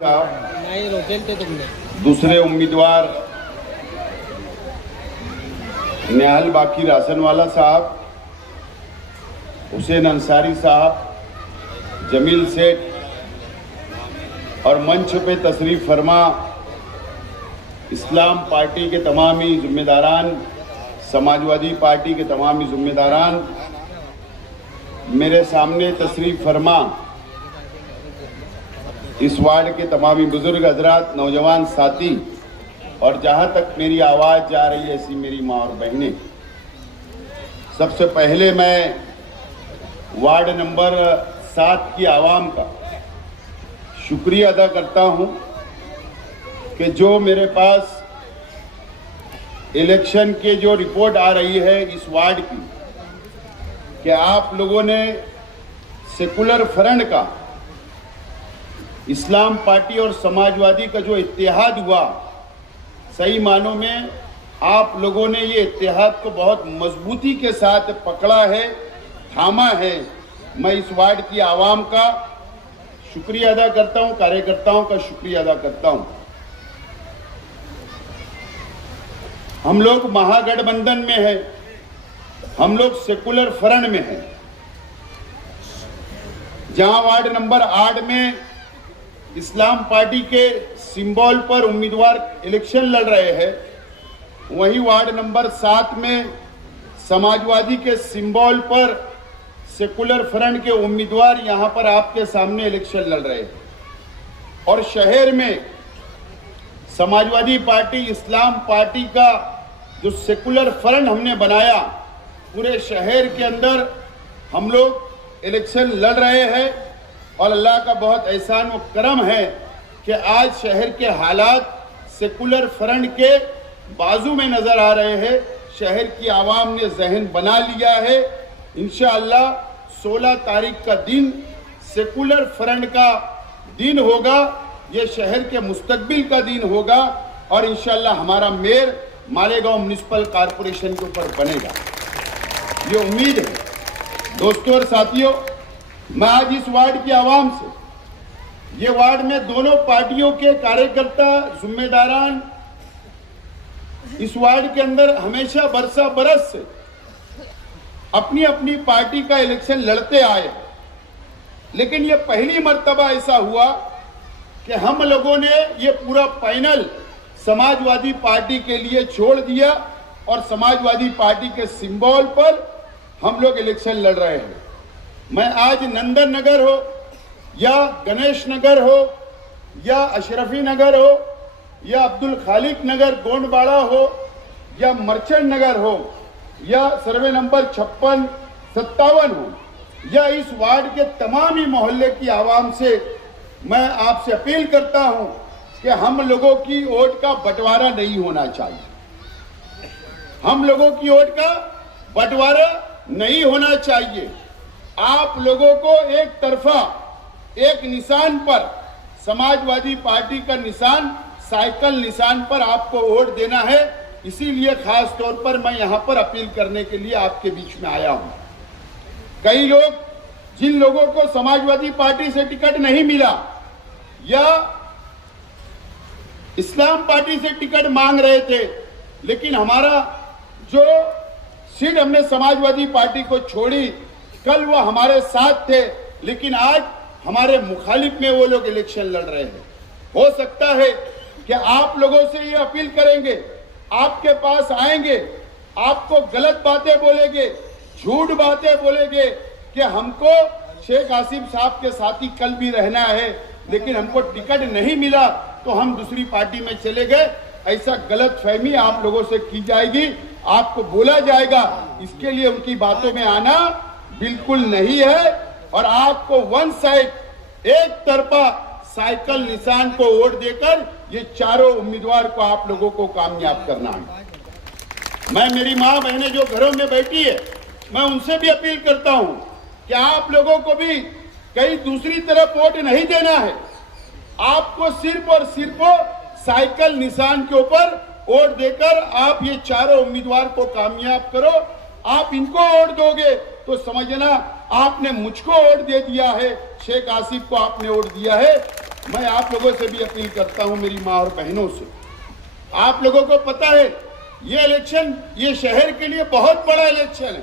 नहीं रोकेल थे तुमने। दूसरे उम्मीदवार निहाल बाकी रासनवाला साहब, हुसैन अंसारी साहब, जमील सेठ और मंच पे तशरीफ फरमा इस्लाम पार्टी के तमामी जिम्मेदारान, समाजवादी पार्टी के तमामी जिम्मेदारान, मेरे सामने तशरीफ फरमा इस वार्ड के तमामी बुजुर्ग हजरात, नौजवान साथी और जहां तक मेरी आवाज जा रही है ऐसी मेरी माँ और बहनें, सबसे पहले मैं वार्ड नंबर 7 की आवाम का शुक्रिया अदा करता हूं कि जो मेरे पास इलेक्शन के जो रिपोर्ट आ रही है इस वार्ड की कि आप लोगों ने सेकुलर फ्रंट का, इस्लाम पार्टी और समाजवादी का जो इत्तेहाद हुआ, सही मानों में आप लोगों ने ये इत्तेहाद को बहुत मजबूती के साथ पकड़ा है, थामा है। मैं इस वार्ड की आवाम का शुक्रिया अदा करता हूं, कार्यकर्ताओं का शुक्रिया अदा करता हूं। हम लोग महागठबंधन में हैं, हम लोग सेकुलर फ्रंट में हैं। जहां वार्ड नंबर 8 में इस्लाम पार्टी के सिंबल पर उम्मीदवार इलेक्शन लड़ रहे हैं, वहीं वार्ड नंबर 7 में समाजवादी के सिंबल पर सेकुलर फ्रंट के उम्मीदवार यहां पर आपके सामने इलेक्शन लड़ रहे हैं। और शहर में समाजवादी पार्टी, इस्लाम पार्टी का जो सेकुलर फ्रंट हमने बनाया, पूरे शहर के अंदर हम लोग इलेक्शन लड़ रहे हैं। और अल्लाह का बहुत एहसान व करम है कि आज शहर के हालात सेकुलर फ्रंट के बाजू में नजर आ रहे हैं। शहर की आवाम ने जहन बना लिया है, इंशाअल्लाह 16 तारीख का दिन सेकुलर फ्रंट का दिन होगा, ये शहर के मुस्तकबिल का दिन होगा और इंशाअल्लाह हमारा मेयर मालेगांव म्युनिसिपल कॉरपोरेशन के ऊपर बनेगा, ये उम्मीद है। दोस्तों और साथियों, मैं आज इस वार्ड की आवाम से, ये वार्ड में दोनों पार्टियों के कार्यकर्ता, जिम्मेदारान इस वार्ड के अंदर हमेशा बरसा बरस से अपनी अपनी पार्टी का इलेक्शन लड़ते आए, लेकिन ये पहली मर्तबा ऐसा हुआ कि हम लोगों ने ये पूरा पैनल समाजवादी पार्टी के लिए छोड़ दिया और समाजवादी पार्टी के सिंबल पर हम लोग इलेक्शन लड़ रहे हैं। मैं आज नंदन नगर हो या गणेश नगर हो या अशरफी नगर हो या अब्दुल खालिक नगर गोंडवाड़ा हो या मर्चेंट नगर हो या सर्वे नंबर 56-57 हो या इस वार्ड के तमाम ही मोहल्ले की आवाम से मैं आपसे अपील करता हूं कि हम लोगों की वोट का बंटवारा नहीं होना चाहिए। हम लोगों की वोट का बंटवारा नहीं होना चाहिए। आप लोगों को एक तरफा एक निशान पर, समाजवादी पार्टी का निशान, साइकिल निशान पर आपको वोट देना है। इसीलिए खास तौर पर मैं यहां पर अपील करने के लिए आपके बीच में आया हूं। कई लोग, जिन लोगों को समाजवादी पार्टी से टिकट नहीं मिला या इस्लाम पार्टी से टिकट मांग रहे थे, लेकिन हमारा जो सीट हमने समाजवादी पार्टी को छोड़ी, कल वो हमारे साथ थे, लेकिन आज हमारे मुखालिफ में वो लोग इलेक्शन लड़ रहे हैं। हो सकता है कि आप लोगों से ये अपील करेंगे, आपके पास आएंगे, आपको गलत बातें बोलेंगे, झूठ बातें बोलेंगे कि हमको शेख आसिफ साहब के साथ ही कल भी रहना है, लेकिन हमको टिकट नहीं मिला तो हम दूसरी पार्टी में चले गए। ऐसा गलत फहमी आप लोगों से की जाएगी, आपको बोला जाएगा। इसके लिए उनकी बातों में आना बिल्कुल नहीं है और आपको वन साइड, एक तरफा साइकिल निशान को वोट देकर ये चारों उम्मीदवार को आप लोगों को कामयाब करना है। मैं, मेरी माँ बहनें जो घरों में बैठी है, मैं उनसे भी अपील करता हूं कि आप लोगों को भी कहीं दूसरी तरफ वोट नहीं देना है। आपको सिर्फ और सिर्फ साइकिल निशान के ऊपर वोट देकर आप ये चारों उम्मीदवार को कामयाब करो। आप इनको वोट दोगे तो समझना आपने मुझको वोट दे दिया है, शेख आसिफ को आपने वोट दिया है। मैं आप लोगों से भी अपील करता हूं, मेरी मां और बहनों से। आप लोगों को पता है ये इलेक्शन, ये शहर के लिए बहुत बड़ा इलेक्शन है।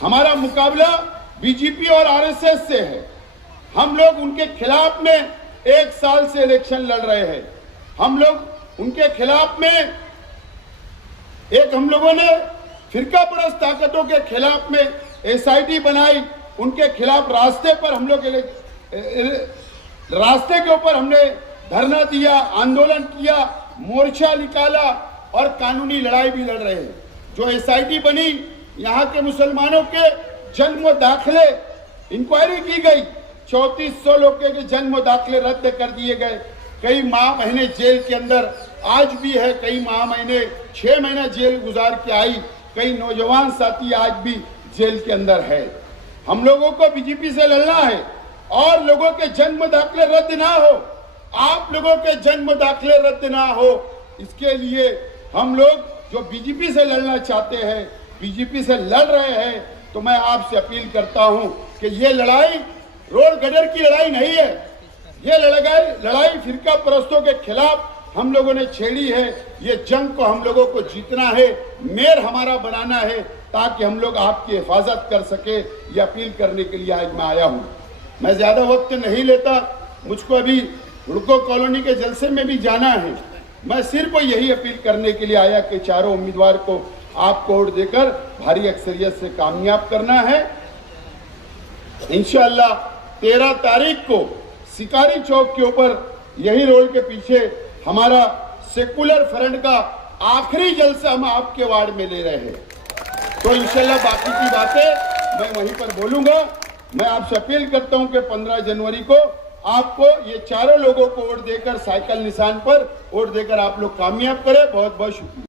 हमारा मुकाबला बीजेपी और आरएसएस से है। हम लोग उनके खिलाफ में 1 साल से इलेक्शन लड़ रहे हैं। हम लोग उनके खिलाफ में हम लोगों ने फिरका परस्त ताकतों के खिलाफ में एसआईटी बनाई, उनके खिलाफ रास्ते पर हम लोग रास्ते के ऊपर हमने धरना दिया, आंदोलन किया, मोर्चा निकाला और कानूनी लड़ाई भी लड़ रहे हैं। जो एसआईटी बनी, यहाँ के मुसलमानों के जन्म दाखिले इंक्वायरी की गई, 3400 लोग के जन्म दाखिले रद्द कर दिए गए। कई माह महीने जेल के अंदर आज भी है, कई माह महीने 6 महीना जेल गुजार के आई, कई नौजवान साथी आज भी जेल के अंदर है। हम लोगों को बीजेपी से लड़ना है और लोगों के जन्म दाखिले रद्द ना हो, आप लोगों के जन्म दाखिले रद्द ना हो, इसके लिए हम लोग जो बीजेपी से लड़ना चाहते हैं, बीजेपी से लड़ रहे हैं, तो मैं आपसे अपील करता हूं कि ये लड़ाई रोड गडर की लड़ाई नहीं है। ये लड़ाई फिरका परस्तों के खिलाफ हम लोगों ने छेड़ी है। ये जंग को हम लोगों को जीतना है, मेयर हमारा बनाना है, ताकि हम लोग आपकी हिफाजत कर सके। ये अपील करने के लिए आज मैं आया हूं। मैं ज्यादा वक्त नहीं लेता, मुझको अभी हुड़को कॉलोनी के जलसे में भी जाना है। मैं सिर्फ यही अपील करने के लिए आया कि चारों उम्मीदवार को आपको वोट देकर भारी अक्सरियत से कामयाब करना है। इंशाअल्लाह 13 तारीख को शिकारी चौक के ऊपर यही रोड के पीछे हमारा सेकुलर फ्रंट का आखिरी जलसा हम आपके वार्ड में ले रहे हैं। तो इंशाल्लाह बाकी की बातें मैं वहीं पर बोलूंगा। मैं आपसे अपील करता हूं कि 15 जनवरी को आपको ये चारों लोगों को वोट देकर, साइकिल निशान पर वोट देकर आप लोग कामयाब करें। बहुत बहुत शुक्रिया।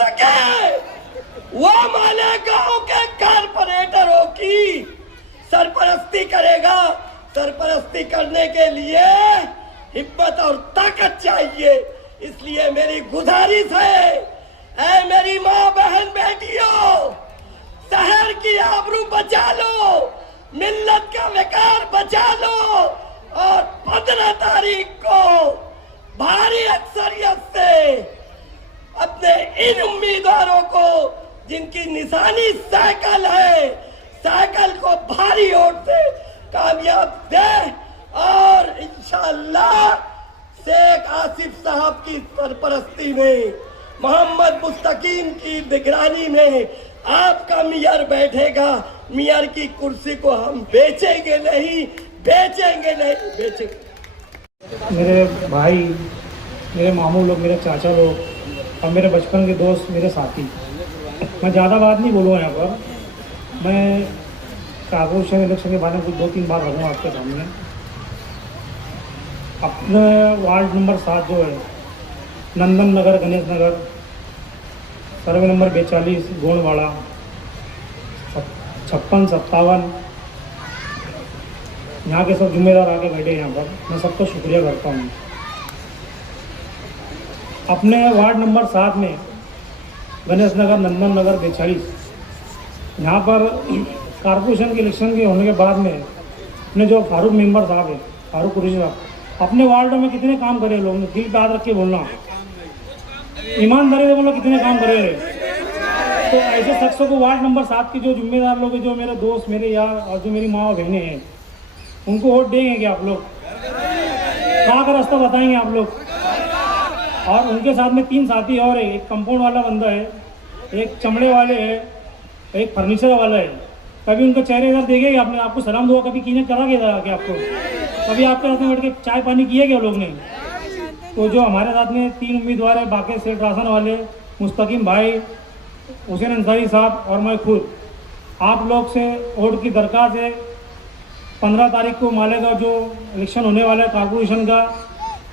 सके वो मालेगांव के कारपोरेटरों की सरपरस्ती करेगा। सरपरस्ती करने के लिए हिम्मत और ताकत चाहिए। इसलिए मेरी गुजारिश है, ऐ मेरी माँ बहन बेटियों, शहर की आबरू बचा लो, मिल्लत का विकार बचा लो और 15 तारीख को भारी अक्सरियत से अपने इन उम्मीदवारों को, जिनकी निशानी साइकिल है, साइकिल को भारी वोट से कामयाब दे और इंशाअल्लाह शेख आसिफ साहब की सरपरस्ती में, मोहम्मद मुस्तकीम की निगरानी में आपका मेयर बैठेगा। मेयर की कुर्सी को हम बेचेंगे नहीं, बेचेंगे नहीं, बेचेंगे। मेरे भाई, मेरे मामू लोग, मेरे चाचा लोग और मेरे बचपन के दोस्त, मेरे साथी, मैं ज़्यादा बात नहीं बोलूँगा यहाँ पर। मैं कॉर्पोरेशन इलेक्शन के बारे में कुछ 2-3 बात रखूँगा आपके सामने। अपने वार्ड नंबर 7 जो है, नंदन नगर, गणेश नगर, सर्वे नंबर 42, गोंडवाड़ा, 56-57, यहाँ के सब जिम्मेदार आके बैठे यहाँ पर, मैं सबका शुक्रिया करता हूँ। अपने वार्ड नंबर 7 में गणेश नगर, नंदन नगर, 42, यहाँ पर कॉर्पोरेशन के इलेक्शन के होने के बाद में अपने जो फारूक मेंबर साहब है, फारूक कुरैशी साहब, अपने वार्डों में कितने काम करे लोगों ने, दिल पे हाथ रख के बोलना, ईमानदारी से बोलो कितने काम करे। तो ऐसे शख्सों को वार्ड नंबर 7 के जो जिम्मेदार लोग हैं, जो मेरे दोस्त, मेरे यार और जो मेरी माँ और बहनें हैं, उनको वोट देंगे क्या आप लोग? कहाँ का रास्ता बताएंगे आप लोग? और उनके साथ में 3 साथी और है, एक कंपाउंड वाला बंदा है, एक चमड़े वाले है, एक फर्नीचर वाला है। कभी उनके चेहरे इधर देखे क्या आपने? आपको सलाम दुआ कभी किने करा गया क्या आपको? कभी आपके साथ में बैठ के चाय पानी किया क्या लोग ने? तो जो हमारे साथ में 3 उम्मीदवार है, बाकी सेठ राशन वाले, मुस्तकीम भाई, हुसैन अंसारी साहब और मैं खुद, आप लोग से वोट की दरख्वास्त है। 15 तारीख को मालेगांव जो इलेक्शन होने वाला है कॉर्पोरेशन का,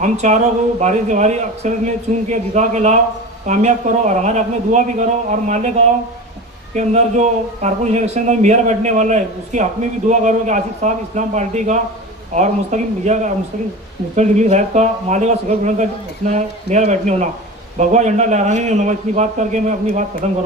हम चारों को भारी से भारी अक्सर में चुन के जिता के लाओ, कामयाब करो और हमारे अपने दुआ भी करो। और मालेगांव के अंदर जो कॉर्पोरेशन इलेक्शन में मेयर बैठने वाला है, उसके हक में भी दुआ करो कि आसिफ साहब इस्लाम पार्टी का और मुस्तकीम भैया का, मुस्तकीम डिग्री साहब का मालेगांव शिखर का अपना मेयर बैठने होना, भगवा झंडा लहराने नहीं होना। इतनी बात करके मैं अपनी बात खत्म करूँ।